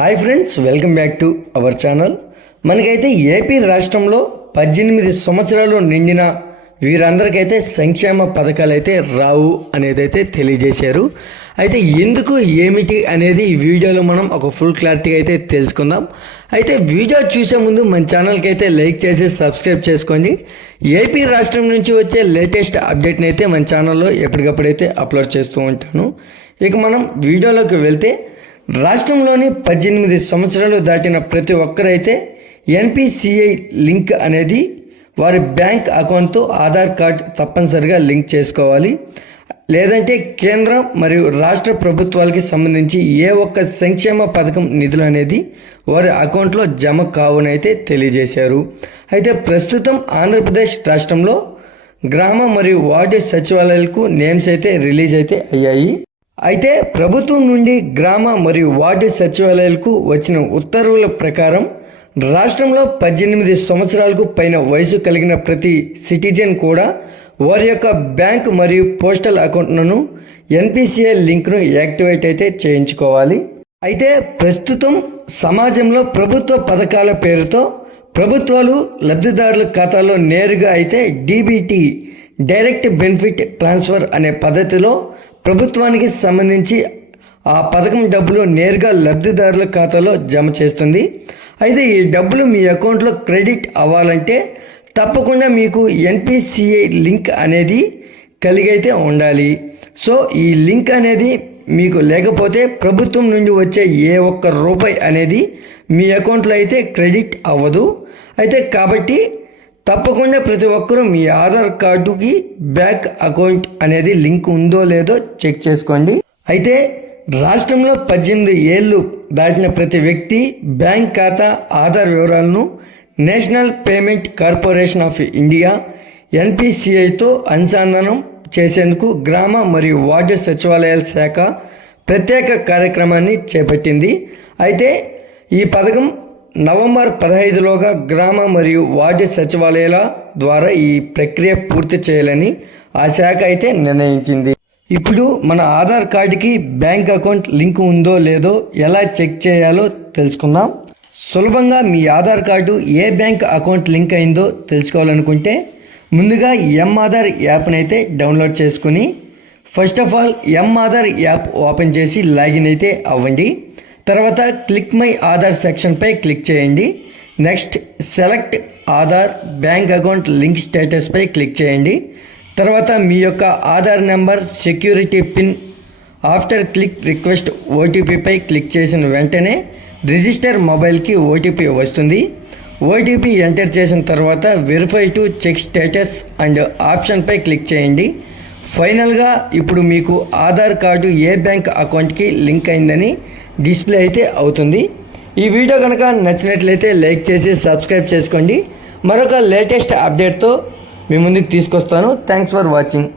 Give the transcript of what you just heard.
Hi friends welcome back to our channel. మనకైతే AP రాష్ట్రంలో పద్దెనిమిది సంవత్సరాలు నిండిన వీరందరికైతే సంక్షేమ పథకాలు అయితే రావు అనేది అయితే తెలియజేశారు. అయితే ఎందుకు ఏమిటి అనేది ఈ వీడియోలో మనం ఒక ఫుల్ క్లారిటీ అయితే తెలుసుకుందాం. అయితే వీడియో చూసే ముందు మన ఛానల్కి అయితే లైక్ చేసి సబ్స్క్రైబ్ చేసుకోండి. ఏపీ రాష్ట్రం నుంచి వచ్చే లేటెస్ట్ అప్డేట్ని అయితే మన ఛానల్లో ఎప్పటికప్పుడైతే అప్లోడ్ చేస్తూ ఉంటాను. ఇక మనం వీడియోలోకి వెళ్తే రాష్ట్రంలోని పద్దెనిమిది సంవత్సరాలు దాటిన ప్రతి ఒక్కరైతే ఎన్పిసిఐ లింక్ అనేది వారి బ్యాంక్ అకౌంట్తో ఆధార్ కార్డ్ తప్పనిసరిగా లింక్ చేసుకోవాలి. లేదంటే కేంద్ర మరియు రాష్ట్ర ప్రభుత్వాలకి సంబంధించి ఏ ఒక్క సంక్షేమ పథకం నిధులు అనేది వారి అకౌంట్లో జమ కావునైతే తెలియజేశారు. అయితే ప్రస్తుతం ఆంధ్రప్రదేశ్ రాష్ట్రంలో గ్రామ మరియు వార్డు సచివాలయాలకు నేమ్స్ అయితే రిలీజ్ అయితే అయ్యాయి. అయితే ప్రభుత్వం నుండి గ్రామ మరియు వార్డు సచివాలయాలకు వచ్చిన ఉత్తర్వుల ప్రకారం రాష్ట్రంలో పద్దెనిమిది సంవత్సరాలకు పైన వయసు కలిగిన ప్రతి సిటిజన్ కూడా వారి యొక్క బ్యాంక్ మరియు పోస్టల్ అకౌంట్లను ఎన్పిసిఐ లింక్ను యాక్టివేట్ అయితే చేయించుకోవాలి. అయితే ప్రస్తుతం సమాజంలో ప్రభుత్వ పథకాల పేరుతో ప్రభుత్వాలు లబ్ధిదారుల ఖాతాలో నేరుగా అయితే డీబీటీ డైరెక్ట్ బెనిఫిట్ ట్రాన్స్ఫర్ అనే పద్ధతిలో ప్రభుత్వానికి సంబంధించి ఆ పథకం డబ్బులు నేరుగా లబ్ధిదారుల ఖాతాలో జమ చేస్తుంది. అయితే ఈ డబ్బులు మీ అకౌంట్లో క్రెడిట్ అవ్వాలంటే తప్పకుండా మీకు ఎన్పిసిఐ లింక్ అనేది కలిగైతే ఉండాలి. సో ఈ లింక్ అనేది మీకు లేకపోతే ప్రభుత్వం నుండి వచ్చే ఏ ఒక్క రూపాయి అనేది మీ అకౌంట్లో అయితే క్రెడిట్ అవ్వదు. అయితే కాబట్టి తప్పకుండా ప్రతి ఒక్కరూ మీ ఆధార్ కార్డుకి బ్యాంక్ అకౌంట్ అనేది లింక్ ఉందో లేదో చెక్ చేసుకోండి. అయితే రాష్ట్రంలో పద్దెనిమిది ఏళ్ళు దాటిన ప్రతి వ్యక్తి బ్యాంక్ ఖాతా ఆధార్ వివరాలను National Payment Corporation of India ఎన్పిసిఐతో అనుసంధానం చేసేందుకు గ్రామ మరియు వార్డు సచివాలయాల శాఖ ప్రత్యేక కార్యక్రమాన్ని చేపట్టింది. అయితే ఈ పథకం నవంబర్ పదహైదులోగా గ్రామ మరియు వార్డు సచివాలయాల ద్వారా ఈ ప్రక్రియ పూర్తి చేయాలని ఆ శాఖ అయితే నిర్ణయించింది. ఇప్పుడు మన ఆధార్ కార్డుకి బ్యాంక్ అకౌంట్ లింక్ ఉందో లేదో ఎలా చెక్ చేయాలో తెలుసుకుందాం. సులభంగా మీ ఆధార్ కార్డు ఏ బ్యాంక్ అకౌంట్ లింక్ అయిందో తెలుసుకోవాలనుకుంటే ముందుగా ఎం ఆధార్ యాప్ని అయితే డౌన్లోడ్ చేసుకుని first of all M Aadhaar app open చేసి లాగిన్ అయితే అవ్వండి. తర్వాత క్లిక్ మై ఆధార్ సెక్షన్పై క్లిక్ చేయండి. Next select Aadhaar bank account link స్టేటస్పై click చేయండి. తర్వాత మీ యొక్క Aadhaar number security pin after click request ఓటీపీపై click చేసిన వెంటనే రిజిస్టర్ మొబైల్కి ఓటీపీ వస్తుంది. ఓటీపీ ఎంటర్ చేసిన తర్వాత verify to check status and ఆప్షన్పై click చేయండి. ఫైనల్గా ఇప్పుడు మీకు ఆధార్ కార్డు ఏ బ్యాంక్ అకౌంట్కి లింక్ అయిందని డిస్ప్లే అయితే అవుతుంది. ఈ వీడియో కనుక నచ్చినట్లయితే లైక్ చేసి సబ్స్క్రైబ్ చేసుకోండి. మరొక లేటెస్ట్ అప్డేట్తో మీ ముందుకు తీసుకొస్తాను. Thanks for watching.